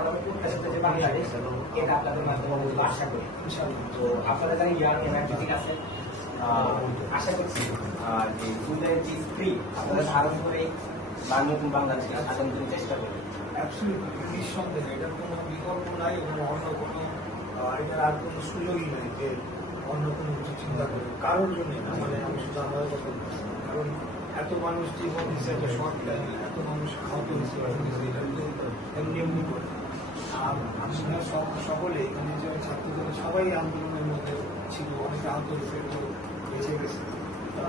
আমরা প্রত্যাশিত যে বাংলাদেশ এটা আপনাদের মাধ্যমে আশা করি। তো আপনারা যারা ইয়াং এনার্জেটিক আছেন আশা করছি যে জুলাই যে স্ত্রী আপনারা ধারণ করে নতুন বাংলাদেশকে সাজানোর জন্য চেষ্টা করবেন। নিঃসন্দেহে এটার কোনো বিকল্প নাই এবং অন্য কোনো এটার আর কোনো সুযোগই নেই যে অন্য কোনো কিছু চিন্তা করবে কারোর জন্য না। মানে আমি শুধু আমার কথা বলছি, কারণ এত মানুষ জীবন দিচ্ছে একটা শর্ট টাইমে, এত মানুষ আহত হচ্ছে, এটা তো এমনি এমনি করে। আর আমরা সকলে এখানে যে ছাত্রদের সবাই আন্দোলনের মধ্যে ছিল, অনেকে আহত হয়েছে, বেঁচে গেছে।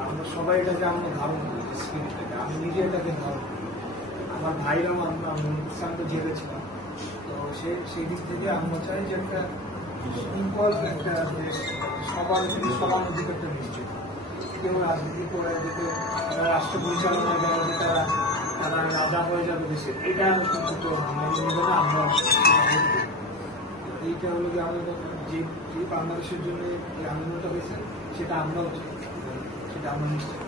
আমরা সবাই এটাকে আমরা ধারণ করি স্পিরিটটাকে, আমি নিজে এটাকে ধারণ করি। আমার ভাইরাও আমি তো জেলে ছিলাম, তো সেই দিক থেকে আমরা চাই যে একটা সিম্পল একটা সবার অধিকারটা নিশ্চিত। কেউ রাজনীতি করে যেতে রাষ্ট্র পরিচালনায় গেলে যে তারা রাজা হয়ে যাবে দেশে, এটা কিন্তু আমরা এইটা হলো যে আমাদের যে বাংলাদেশের জন্য এই আন্দোলনটা হয়েছে সেটা আমরাও সেটা আমরা নিশ্চিত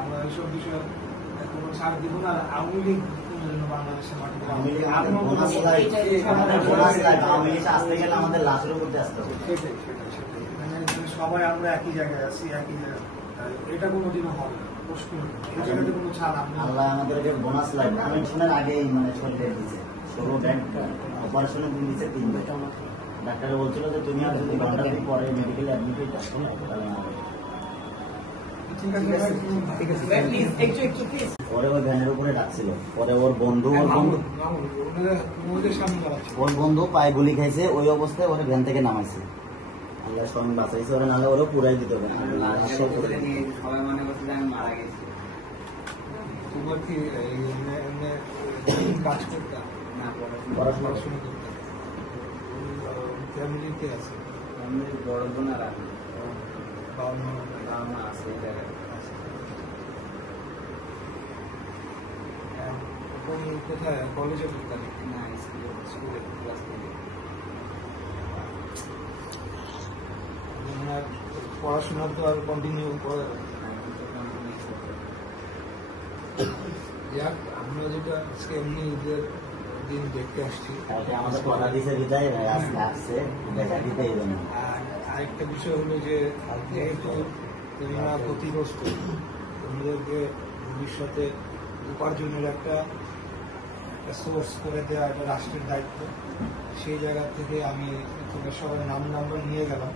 আমরা এইসব বিষয়ে কোনো ছাড় দিব না। আওয়ামী লীগ বাংলাদেশের মাটিতে সবাই আমরা একই জায়গায় আছি, একই জায়গায়, এটা কোনোদিনও হবে না। এই জায়গাতে কোনো ছাড় আল্লাহ আমাদেরকে বোনাস লাইফ কনভেনশনের আগেই মানে সরকার দিচ্ছে 16 ব্যাংক অপারেশনে দিচ্ছে 3 ব্যাংক। ডাক্তার বলছিল যে তুমি আর যদি ঘন্টা দিন পরে মেডিকেল অ্যাডমিট হয়ে যাচ্ছ পরে ওই ভ্যানের উপরে ডাকছিল, পরে ওর বন্ধু পায়ে গুলি খাইছে, ওই অবস্থায় ওরা ভ্যান থেকে নামাইছে। আল্লাহ স্বয়ং বাঁচাইছে, ওরা নাহলে ওরা পুরাই দিতে হবে। সবাই মনে করছে যে আমি মারা গেছি। তোমার কি কাজ করতাম না, পড়াশোনা করতাম? ফ্যামিলিতে আছে, ফ্যামিলির বড় বোন আর আমি, বাবা মা আছে এই জায়গায়। কোথায় কলেজে পড়তাম? না, স্কুলে ক্লাস থেকে। পড়াশোনা তো আর কন্টিনিউ করে যাক। আমরা যেটা আজকে এমনি ঈদের দিন দেখতে আসছি, আমাদের কথা দিছে হৃদয় আসছে দেখা দিতে। আর আরেকটা বিষয় হলো যে যেহেতু তোমরা ক্ষতিগ্রস্ত, তোমাদেরকে ভবিষ্যতে উপার্জনের একটা সোর্স করে দেওয়া একটা রাষ্ট্রের দায়িত্ব। সেই জায়গা থেকে আমি তোমরা সবাই নাম্বার নিয়ে গেলাম।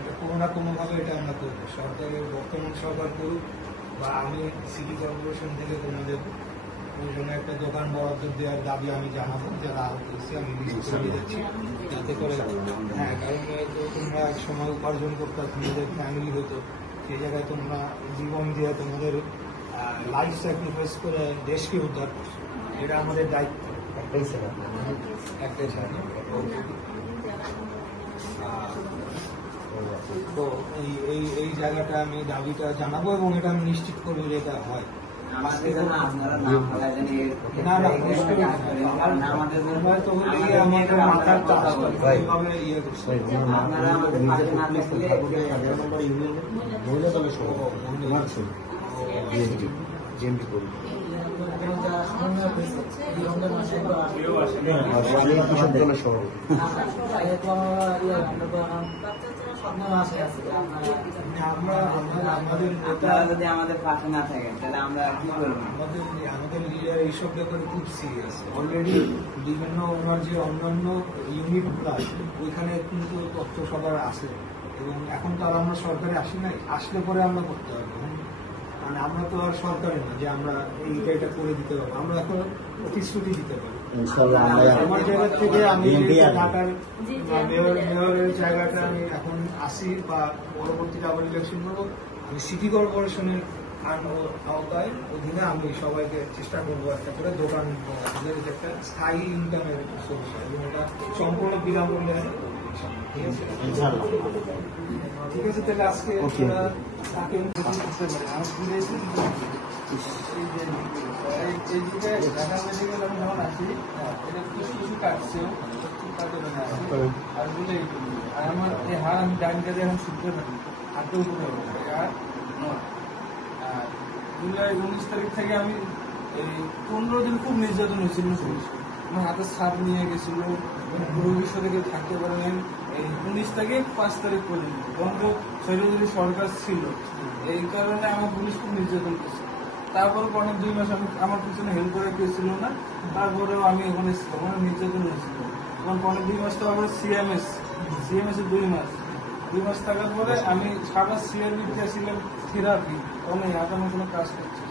এটা কোনো না কোনোভাবে এটা আমরা করবো, সরকারের বর্তমান সরকার করুক বা আমি সিটি কর্পোরেশন থেকে তোমাদের ওই জন্য একটা দোকান বরাদ্দ দেওয়ার দাবি আমি জানাবো, যারা আহত হয়েছে আমি লিস্ট করে যাচ্ছি, যাতে করে হ্যাঁ, কারণ তোমরা এক সময় উপার্জন করতে তোমাদের ফ্যামিলি হতো, সেই জায়গায় তোমরা জীবন দিয়ে তোমাদের লাইফ স্যাক্রিফাইস করে দেশকে উদ্ধার করছো, এটা আমাদের দায়িত্ব। একটাই ছাড়া তো এই জায়গাটা আমি দাবিটা জানাবো এবং এটা আমি নিশ্চিত করবো যে এটা হয়। যদি আমাদের পাশে না থাকেন তাহলে আমরা কি করবো? আমাদের লিডার এইসব ব্যাপারে খুব সিরিয়াস। অলরেডি বিভিন্ন ওনার যে অন্যান্য ইউনিটগুলো আছে ওইখানে কিন্তু তথ্য সবার আছে, এবং এখন তো আর আমরা সরকারে আসি নাই, আসলে পরে আমরা করতে হবে। মানে আমরা তো আর সরকারে না যে আমরা এটা করে দিতে পারবো, আমরা এখন প্রতিশ্রুতি দিতে পারি। আমার জায়গা থেকে আমি ঢাকার মেয়রের জায়গাটা আমি এখন আসি বা পরবর্তীতে আবার ইলেকশন করবো, আমি সিটি কর্পোরেশনের আওতায় অধীনে আমি সবাইকে চেষ্টা করবো একটা করে দোকান, আমাদের একটা স্থায়ী ইনকামের সোর্স হয় এবং এটা সম্পূর্ণ বিনামূল্যে। ঠিক আছে, ঠিক আছে, তাহলে আজকে তাকে ঢাকা মেডিকেল আমি যখন আসি এটা কিছু কাটছে আর বলে আর আমার এই হার আমি ডান কাজে এখন শুনতে থাকি হাতের উপরে আর জুলাই 19 তারিখ থেকে আমি এই 15 দিন খুব নির্যাতন হয়েছিল। আমার হাতে সাপ নিয়ে গেছিল, রোগীর সাথে কেউ থাকতে পারে নাই। এই 19 থেকে 5 তারিখ পর্যন্ত তখন তো শরীরে সরকার ছিল, এই কারণে আমার পুলিশ খুব নির্যাতন করছে। তারপর অনেক 2 মাস আমি আমার পিছনে হেল্প করে কেউ ছিল না, তারপরেও আমি ওখানে ছিলাম, আমার নির্যাতন হয়েছিল। তখন অনেক 2 মাস তো আবার সিএমএস এ 2 মাস থাকার পরে আমি সারা সিআরবিতে ছিলাম থেরাপি, তখন এই হাতে আমার কোনো কাজ করছে।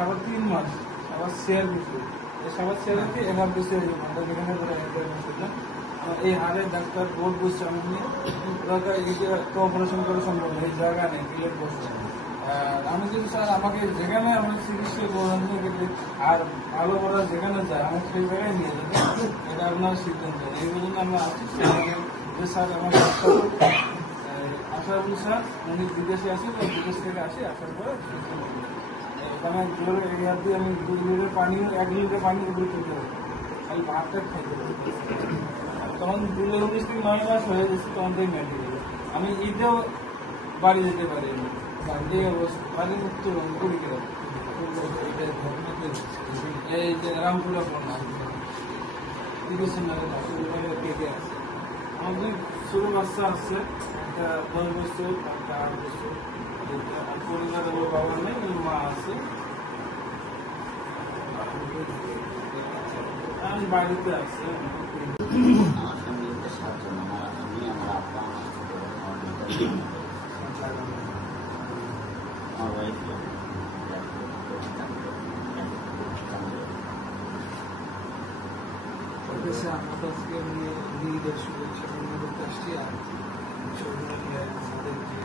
আবার 3 মাস আবার সিআরবিতে, সবার সিআরবিতে এমার্জেন্সি যেখানে ধরে ছিলাম। এই হাড়ে ডাক্তার বোর্ড বসছে আমি নিয়ে, এটা তো অপারেশন করা সম্ভব নেই, জায়গা নেই, ক্লিয়ার করছে। আমি যদি স্যার আমাকে যেখানে আমার চিকিৎসা করানো আর ভালো করা যেখানে যায় আমাকে সেই জায়গায় নিয়ে যাবে, এটা আপনার সিদ্ধান্ত। এই জন্য আমরা আসছি যে স্যার আমার আশরাফুল স্যার উনি বিদেশে আসে, তো বিদেশ থেকে আসি, আসার পরে ওখানে জোরে এরিয়া দিয়ে আমি 2 লিটার পানি 1 লিটার পানি উপরে তুলতে হবে, খালি ভাতটা খাইতে হবে। তখন 2019 থেকে 9 মাস হয়ে গেছে, তখন থেকে মেডিকেল আমি ঈদেও বাড়ি যেতে পারি, এই অবস্থা বাড়ি মুক্ত করি কিনা। এই যে রামপুরা পড়া কেটে আছে, আমাদের ছোট বাচ্চা আছে, একটা 10 বছর, একটা 8 বছর। পরিবারে ওর বাবা নেই, ওর মা আছে, আমি বাড়িতে আছি। আমার ফ্যামিলিতে 7 জন, আমি, আমার আব্বা, আমার ছোট বোন, আমার ওয়াইফ। আজকে ঈদের শুভেচ্ছা করতে আসছি, আর আমাদের যে